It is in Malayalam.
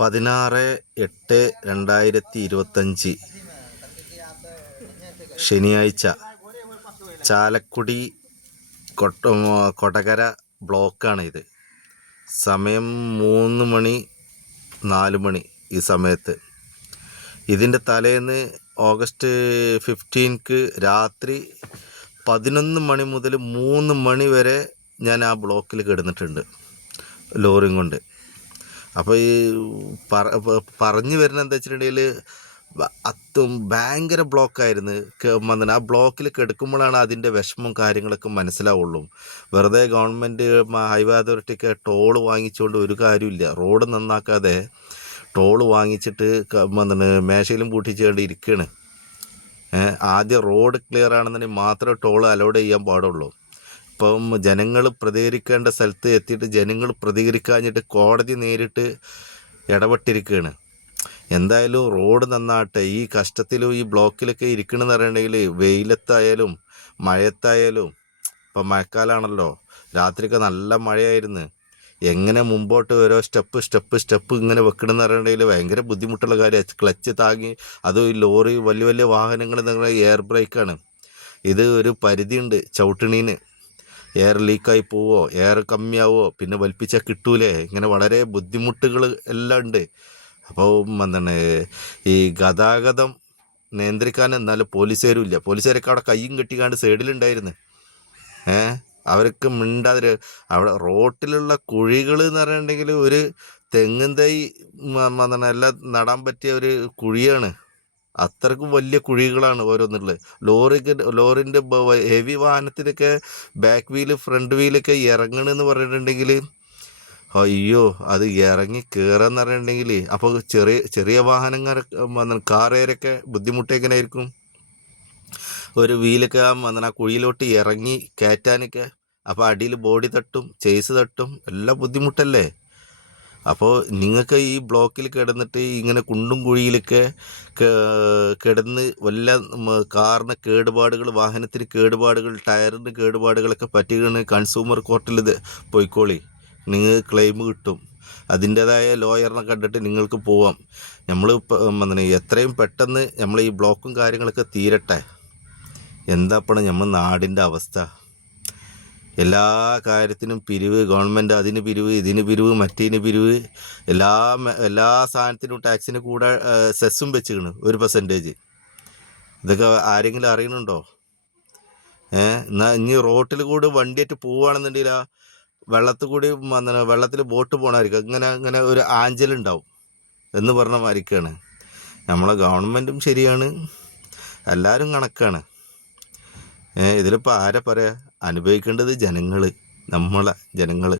പതിനാറ് എട്ട് രണ്ടായിരത്തി ഇരുപത്തഞ്ച് ശനിയാഴ്ച ചാലക്കുടി കൊട്ട കൊടകര ബ്ലോക്കാണ് ഇത്. സമയം മൂന്ന് മണി നാല് മണി ഈ സമയത്ത്. ഇതിന്റെ തലേന്ന് ഓഗസ്റ്റ് ഫിഫ്റ്റീൻക്ക് രാത്രി പതിനൊന്ന് മണി മുതൽ മൂന്ന് മണി വരെ ഞാൻ ആ ബ്ലോക്കിൽ കിടന്നിട്ടുണ്ട് ലോറിയും കൊണ്ട്. അപ്പോൾ ഈ പറ പറഞ്ഞു വരുന്ന എന്താ വെച്ചിട്ടുണ്ടെങ്കിൽ അത്തും ഭയങ്കര ബ്ലോക്കായിരുന്നു വന്നത് ആ ബ്ലോക്കിൽ കിടക്കുമ്പോഴാണ് അതിന്റെ വിഷമം കാര്യങ്ങളൊക്കെ മനസ്സിലാവുള്ളൂ. വെറുതെ ഗവൺമെന്റ് ഹൈവേ അതോറിറ്റിക്ക് ടോൾ വാങ്ങിച്ചുകൊണ്ട് ഒരു കാര്യമില്ല റോഡ് നന്നാക്കാതെ ടോൾ വാങ്ങിച്ചിട്ട് വന്നിട്ട് മേശയിലും പൂട്ടിച്ചുകൊണ്ട് ഇരിക്കുകയാണ് ആദ്യം റോഡ് ക്ലിയർ ആണെന്നുണ്ടെങ്കിൽ മാത്രമേ ടോൾ അലോഡ് ചെയ്യാൻ പാടുള്ളൂ. ഇപ്പം ജനങ്ങൾ പ്രതികരിക്കേണ്ട സ്ഥലത്ത് എത്തിയിട്ട് ജനങ്ങൾ പ്രതികരിക്കാഞ്ഞിട്ട് കോടതി നേരിട്ട് ഇടപെട്ടിരിക്കുകയാണ് എന്തായാലും റോഡ് നന്നാട്ടെ ഈ കഷ്ടത്തിലും ഈ ബ്ലോക്കിലൊക്കെ ഇരിക്കണമെന്ന് പറയണമെങ്കിൽ വെയിലത്തായാലും മഴയത്തായാലും ഇപ്പം മഴക്കാലമാണല്ലോ രാത്രിയൊക്കെ നല്ല മഴയായിരുന്നു. എങ്ങനെ മുമ്പോട്ട് ഓരോ സ്റ്റെപ്പ് സ്റ്റെപ്പ് സ്റ്റെപ്പ് ഇങ്ങനെ വെക്കണമെന്ന് പറയണമെങ്കിൽ ഭയങ്കര ബുദ്ധിമുട്ടുള്ള കാര്യമാണ് ക്ലച്ച് താങ്ങി അതും ഈ ലോറി വലിയ വലിയ വാഹനങ്ങൾ പറഞ്ഞാൽ എയർ ബ്രേക്കാണ്. ഇത് ഒരു പരിധിയുണ്ട് ചവിട്ടണീന് എയർ ലീക്കായി പോവോ എയർ കമ്മിയാവോ പിന്നെ വലിപ്പിച്ചാൽ കിട്ടൂലേ? ഇങ്ങനെ വളരെ ബുദ്ധിമുട്ടുകൾ എല്ലാം ഉണ്ട്. അപ്പോൾ എന്താണ് ഈ ഗതാഗതം നിയന്ത്രിക്കാൻ എന്നാലും പോലീസുകാരും ഇല്ല പോലീസുകാരൊക്കെ അവിടെ കയ്യും കെട്ടിക്കാണ്ട് സൈഡിലുണ്ടായിരുന്നു. ഏ? അവർക്ക് മിണ്ടാതിര് അവിടെ റോട്ടിലുള്ള കുഴികൾ എന്ന് പറഞ്ഞിട്ടുണ്ടെങ്കിൽ ഒരു തെങ്ങും തൈ എന്താണ് എല്ലാം നടാൻ പറ്റിയ ഒരു കുഴിയാണ്. അത്രക്കും വലിയ കുഴികളാണ് ഓരോന്നുള്ളത്. ലോറിക്ക് ലോറിന്റെ ഹെവി വാഹനത്തിനൊക്കെ ബാക്ക് വീൽ ഫ്രണ്ട് വീലൊക്കെ ഇറങ്ങണമെന്ന് പറഞ്ഞിട്ടുണ്ടെങ്കിൽ അയ്യോ അത് ഇറങ്ങി കയറാന്ന് പറഞ്ഞിട്ടുണ്ടെങ്കിൽ അപ്പോൾ ചെറിയ ചെറിയ വാഹനങ്ങൾ കാറേരൊക്കെ ബുദ്ധിമുട്ടെങ്ങനെയായിരിക്കും ഒരു വീലൊക്കെ ആ വന്ന ആ കുഴിയിലോട്ട് ഇറങ്ങി കയറ്റാനൊക്കെ അപ്പോൾ അടിയിൽ ബോഡി തട്ടും ചേസ് തട്ടും എല്ലാം ബുദ്ധിമുട്ടല്ലേ? അപ്പോൾ നിങ്ങൾക്ക് ഈ ബ്ലോക്കിൽ കിടന്നിട്ട് ഇങ്ങനെ കുണ്ടും കുഴിയിലൊക്കെ കിടന്ന് വല്ല കാറിന് കേടുപാടുകൾ വാഹനത്തിന് കേടുപാടുകൾ ടയറിന് കേടുപാടുകളൊക്കെ പറ്റുകയാണ് കൺസ്യൂമർ കോർട്ടിൽ ഇത് പോയിക്കോളി. നിങ്ങൾക്ക് ക്ലെയിം കിട്ടും. അതിന്റേതായ ലോയറിനെ കണ്ടിട്ട് നിങ്ങൾക്ക് പോവാം. നമ്മൾ ഇപ്പം എത്രയും പെട്ടെന്ന് നമ്മൾ ഈ ബ്ലോക്കും കാര്യങ്ങളൊക്കെ തീരട്ടെ. എന്താപ്പണം നമ്മൾ നാടിന്റെ അവസ്ഥ? എല്ലാ കാര്യത്തിനും പിരിവ് ഗവൺമെന്റ് അതിന് പിരിവ് ഇതിന് പിരിവ് മറ്റേന് പിരിവ് എല്ലാ എല്ലാ സാധനത്തിനും ടാക്സിന് കൂടെ സെസ്സും വെച്ചിരിക്കണം ഒരു പെർസെന്റേജ് ഇതൊക്കെ ആരെങ്കിലും അറിയണുണ്ടോ? ഏ എന്നാൽ ഇനി റോട്ടിൽ കൂടി വണ്ടിയായിട്ട് പോവുകയാണെന്നുണ്ടെങ്കിൽ ആ വെള്ളത്തിൽ കൂടി വന്ന വെള്ളത്തിൽ ബോട്ട് പോകണമായിരിക്കും ഇങ്ങനെ ഇങ്ങനെ ഒരു ആഞ്ചലുണ്ടാവും എന്ന് പറഞ്ഞ മാതിരിക്കാണ്. നമ്മളെ ഗവൺമെന്റും ശരിയാണ് എല്ലാവരും കണക്കാണ്. ഇതിലിപ്പോൾ ആരെ പറയാ? അനുഭവിക്കേണ്ടത് ജനങ്ങൾ നമ്മളെ ജനങ്ങൾ